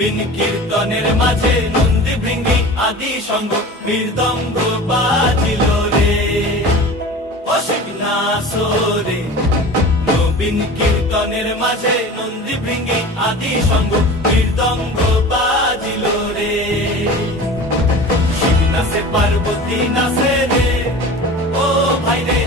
নবীন কীর্তনের মাঝে নন্দী ভৃঙ্গি আদি সঙ্গ মৃদঙ্গ বাজিল রে, অসিক নাসরে। নবীন কীর্তনের মাঝে নন্দী ভৃঙ্গি আদি সঙ্গ মৃদঙ্গ বাজিল রে। শিব নাচে পার্বতী নাচে রে, ও ভাই রে।